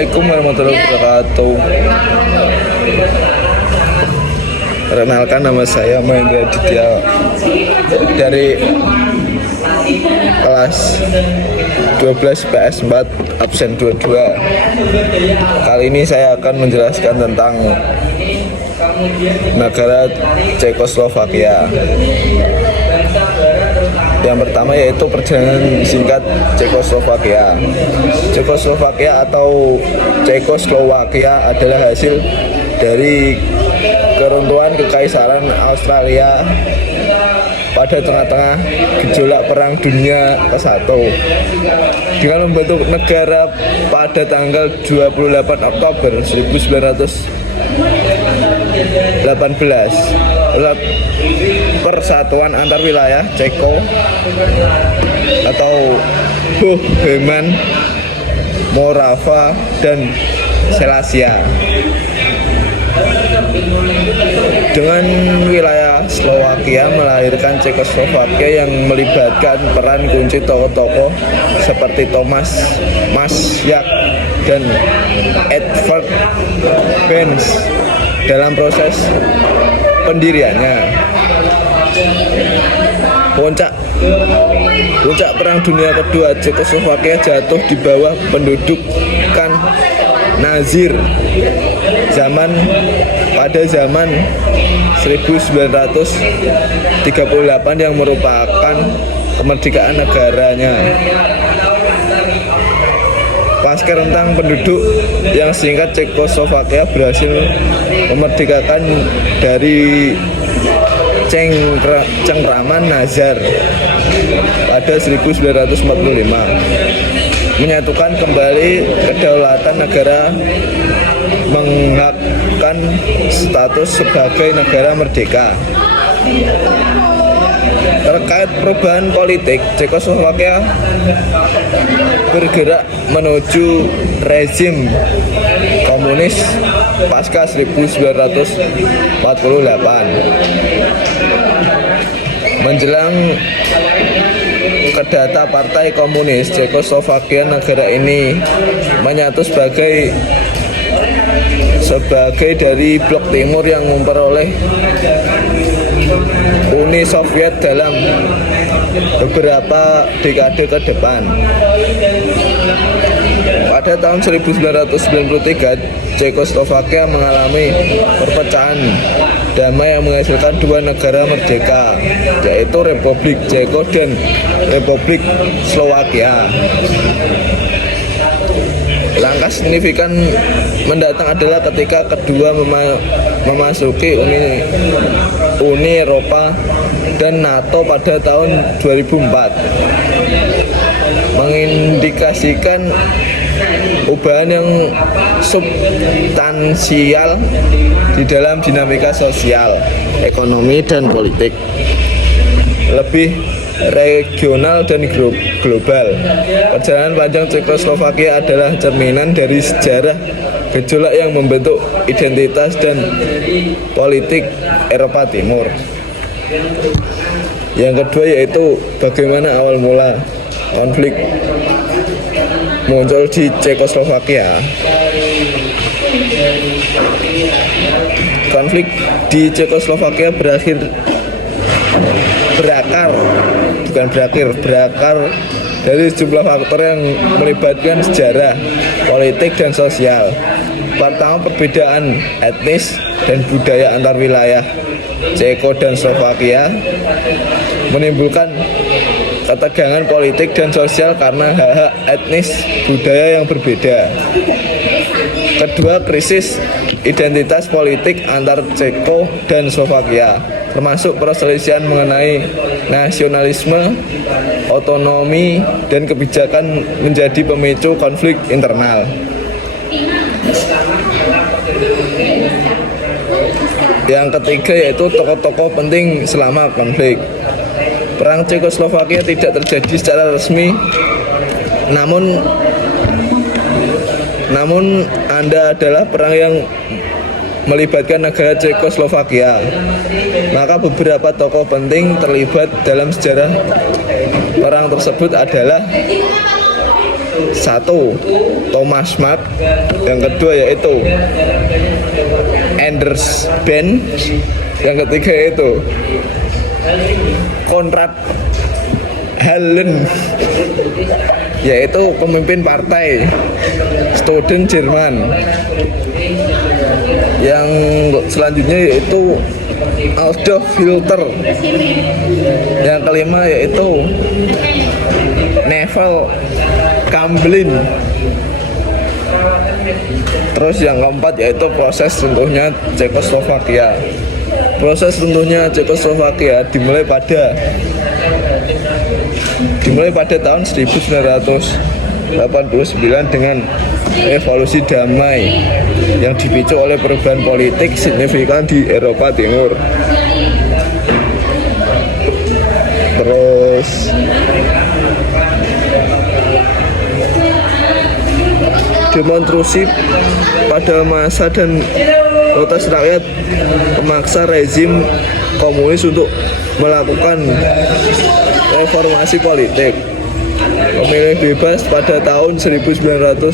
Assalamualaikum warahmatullahi wabarakatuh. Perkenalkan, nama saya Mahendra Ditya dari kelas 12 PS 4 absen 22. Kali ini saya akan menjelaskan tentang negara Cekoslovakia. Yang pertama yaitu perjalanan singkat Cekoslovakia. Cekoslovakia atau Cekoslowakia adalah hasil dari keruntuhan Kekaisaran Australia pada tengah-tengah gejolak Perang Dunia ke-1 dengan membentuk negara pada tanggal 28 Oktober 1918. Persatuan antar wilayah Ceko atau Bohemian, Morava, dan Silesia dengan wilayah Slovakia melahirkan Cekoslovakia yang melibatkan peran kunci tokoh-tokoh seperti Thomas Masyak dan Edvard Beneš dalam proses pendiriannya. Puncak Perang Dunia Kedua, Cekoslovakia jatuh di bawah pendudukan Nazir pada zaman 1938 yang merupakan kemerdekaan negaranya. Pasca rentang penduduk yang singkat, Cekoslovakia berhasil memerdekakan dari cengkraman Nazar pada 1945, menyatukan kembali kedaulatan negara, menghakkan status sebagai negara merdeka. Terkait perubahan politik, Cekoslovakia bergerak menuju rezim komunis pasca 1948. Menjelang kedata Partai Komunis Cekoslovakia, negara ini menyatu sebagai dari blok timur yang memperoleh Uni Soviet dalam beberapa dekade ke depan. Pada tahun 1993, Cekoslovakia mengalami perpecahan damai yang menghasilkan dua negara merdeka, yaitu Republik Ceko dan Republik Slovakia. Langkah signifikan mendatang adalah ketika kedua memasuki Uni Eropa dan NATO pada tahun 2004, mengindikasikan perubahan yang substansial di dalam dinamika sosial, ekonomi, dan politik, lebih regional dan global. Perjalanan panjang Cekoslovakia adalah cerminan dari sejarah gejolak yang membentuk identitas dan politik Eropa Timur. Yang kedua yaitu bagaimana awal mula konflik muncul di Cekoslovakia. Konflik di Cekoslovakia berakar dari sejumlah faktor yang melibatkan sejarah, politik, dan sosial. Pertama, perbedaan etnis dan budaya antar wilayah Ceko dan Slovakia menimbulkan ketegangan politik dan sosial karena hak-hak etnis budaya yang berbeda. Kedua, krisis identitas politik antar Ceko dan Slovakia, termasuk perselisihan mengenai nasionalisme, otonomi, dan kebijakan menjadi pemicu konflik internal. Yang ketiga yaitu tokoh-tokoh penting selama konflik. Perang Cekoslovakia tidak terjadi secara resmi, namun adalah perang yang melibatkan negara Cekoslovakia. Maka beberapa tokoh penting terlibat dalam sejarah perang tersebut adalah Satu, Thomas Mark. Yang kedua yaitu Anders Ben. Yang ketiga yaitu Konrad Hallen, yaitu pemimpin partai Student Jerman. Yang selanjutnya yaitu Adolf Hitler. Yang kelima yaitu Neville Chamberlain. Terus yang keempat yaitu proses runtuhnya Cekoslovakia. Proses runtuhnya Cekoslovakia dimulai pada tahun 1989 dengan evolusi damai yang dipicu oleh perubahan politik signifikan di Eropa Timur. Terus demonstrasi pada masa dan protes rakyat memaksa rezim komunis untuk melakukan reformasi politik. Pemilih bebas pada tahun 1990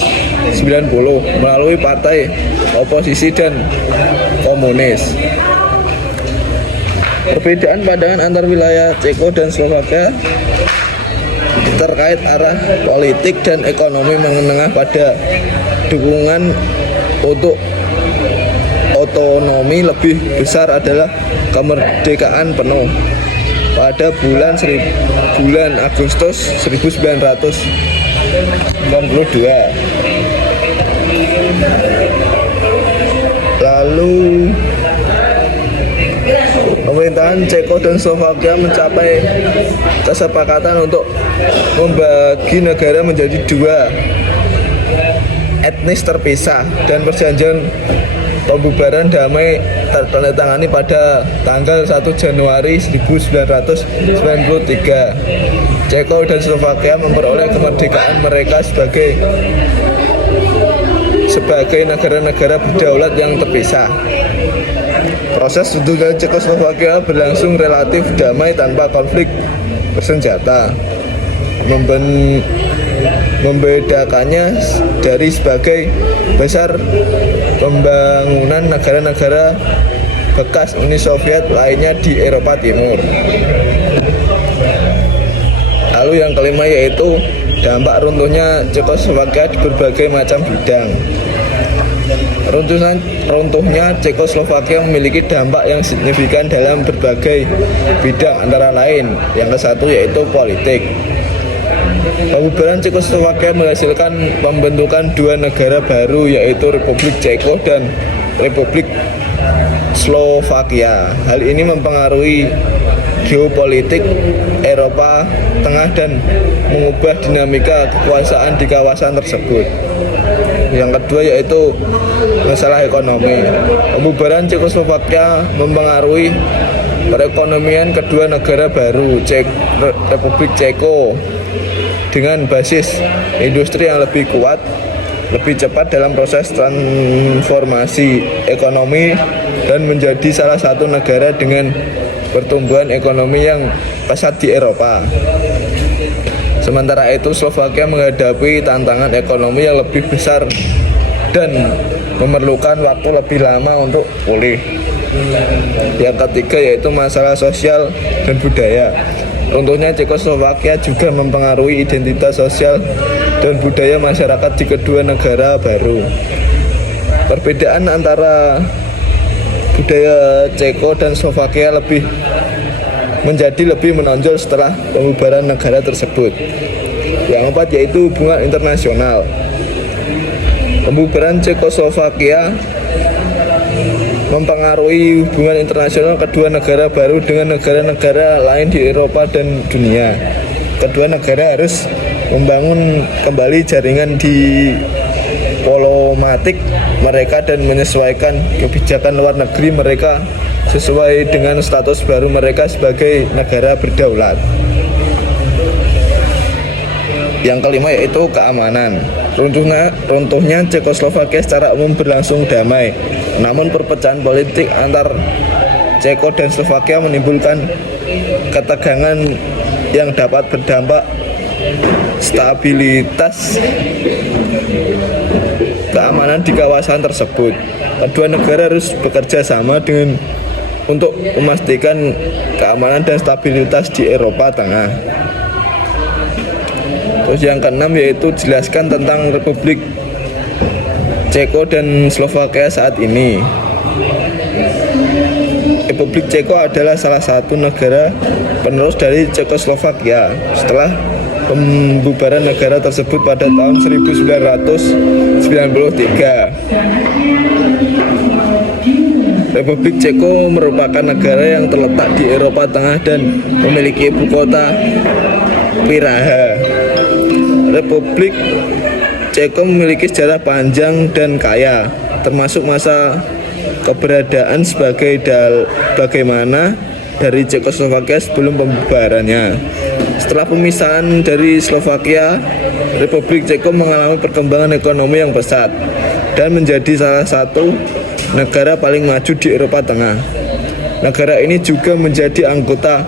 melalui partai oposisi dan komunis. Perbedaan pandangan antar wilayah Ceko dan Slovakia terkait arah politik dan ekonomi menengah pada dukungan untuk otonomi lebih besar adalah kemerdekaan penuh pada bulan Agustus 1992. Lalu pemerintahan Ceko dan Slovakia mencapai kesepakatan untuk membagi negara menjadi dua etnis terpisah, dan perjanjian pembubaran damai tertandatangani pada tanggal 1 Januari 1993. Ceko dan Slovakia memperoleh kemerdekaan mereka sebagai negara-negara berdaulat yang terpisah. Proses runtuhnya Cekoslovakia berlangsung relatif damai tanpa konflik bersenjata. Membedakannya dari sebagai besar pembangunan negara-negara bekas Uni Soviet lainnya di Eropa Timur. Lalu yang kelima yaitu dampak runtuhnya Cekoslovakia di berbagai macam bidang. Runtuhnya Cekoslovakia memiliki dampak yang signifikan dalam berbagai bidang, antara lain yang ke-1 yaitu politik. Pembubaran Cekoslovakia menghasilkan pembentukan dua negara baru, yaitu Republik Ceko dan Republik Slovakia. Hal ini mempengaruhi geopolitik Eropa Tengah dan mengubah dinamika kekuasaan di kawasan tersebut. Yang kedua yaitu masalah ekonomi. Pembubaran Cekoslovakia mempengaruhi perekonomian kedua negara baru, Republik Ceko, dengan basis industri yang lebih kuat, lebih cepat dalam proses transformasi ekonomi, dan menjadi salah satu negara dengan pertumbuhan ekonomi yang pesat di Eropa. Sementara itu, Slovakia menghadapi tantangan ekonomi yang lebih besar dan memerlukan waktu lebih lama untuk pulih. Yang ketiga yaitu masalah sosial dan budaya. Runtuhnya Cekoslovakia juga mempengaruhi identitas sosial dan budaya masyarakat di kedua negara baru. Perbedaan antara budaya Ceko dan Slovakia menjadi lebih menonjol setelah pembubaran negara tersebut. Yang keempat yaitu hubungan internasional. Pembubaran Cekoslovakia mempengaruhi hubungan internasional kedua negara baru dengan negara-negara lain di Eropa dan dunia. Kedua negara harus membangun kembali jaringan diplomatik mereka dan menyesuaikan kebijakan luar negeri mereka sesuai dengan status baru mereka sebagai negara berdaulat. Yang kelima yaitu keamanan. Runtuhnya Cekoslovakia secara umum berlangsung damai, namun perpecahan politik antar Ceko dan Slovakia menimbulkan ketegangan yang dapat berdampak stabilitas keamanan di kawasan tersebut. Kedua negara harus bekerja sama untuk memastikan keamanan dan stabilitas di Eropa Tengah. Terus yang keenam yaitu jelaskan tentang Republik Ceko dan Slovakia saat ini. Republik Ceko adalah salah satu negara penerus dari Cekoslovakia setelah pembubaran negara tersebut pada tahun 1993. Republik Ceko merupakan negara yang terletak di Eropa Tengah dan memiliki ibu kota Praha. Republik Ceko memiliki sejarah panjang dan kaya, termasuk masa keberadaan bagaimana dari Cekoslovakia sebelum pembubarannya. Setelah pemisahan dari Slovakia, Republik Ceko mengalami perkembangan ekonomi yang pesat dan menjadi salah satu negara paling maju di Eropa Tengah. Negara ini juga menjadi anggota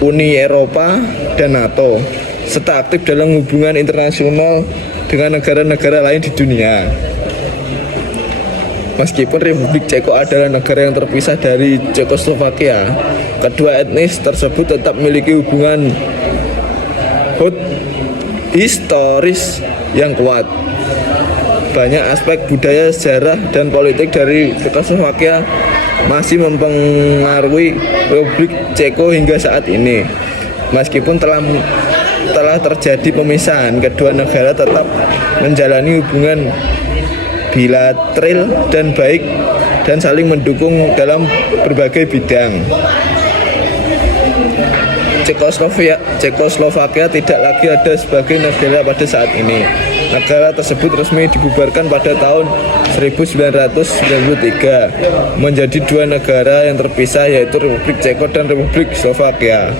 Uni Eropa dan NATO, serta aktif dalam hubungan internasional dengan negara-negara lain di dunia. Meskipun Republik Ceko adalah negara yang terpisah dari Cekoslovakia, kedua etnis tersebut tetap memiliki hubungan historis yang kuat. Banyak aspek budaya, sejarah, dan politik dari Cekoslovakia masih mempengaruhi Republik Ceko hingga saat ini. Meskipun telah terjadi pemisahan, kedua negara tetap menjalani hubungan bilateral dan baik dan saling mendukung dalam berbagai bidang. Cekoslovakia tidak lagi ada sebagai negara pada saat ini. Negara tersebut resmi dibubarkan pada tahun 1993 menjadi dua negara yang terpisah, yaitu Republik Ceko dan Republik Slovakia.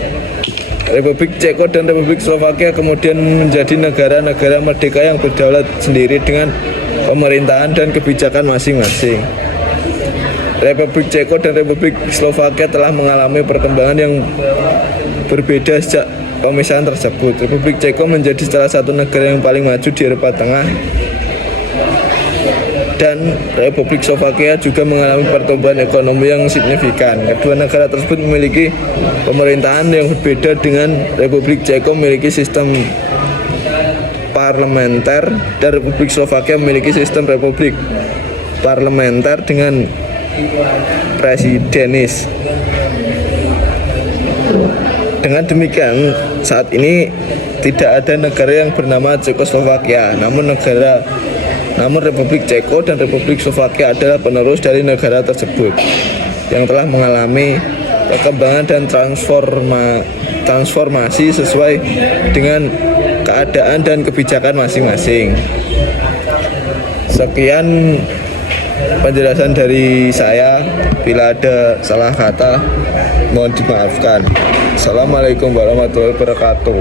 Republik Ceko dan Republik Slovakia kemudian menjadi negara-negara merdeka yang berdaulat sendiri dengan pemerintahan dan kebijakan masing-masing. Republik Ceko dan Republik Slovakia telah mengalami perkembangan yang berbeda sejak pemisahan tersebut. Republik Ceko menjadi salah satu negara yang paling maju di Eropa Tengah, dan Republik Slovakia juga mengalami pertumbuhan ekonomi yang signifikan. Kedua negara tersebut memiliki pemerintahan yang berbeda, dengan Republik Ceko memiliki sistem parlementer dan Republik Slovakia memiliki sistem republik parlementer dengan presidenis. Dengan demikian, saat ini tidak ada negara yang bernama Cekoslovakia, namun Republik Ceko dan Republik Slovakia adalah penerus dari negara tersebut yang telah mengalami perkembangan dan transformasi sesuai dengan keadaan dan kebijakan masing-masing. Sekian penjelasan dari saya. Bila ada salah kata, mohon dimaafkan. Assalamualaikum warahmatullahi wabarakatuh.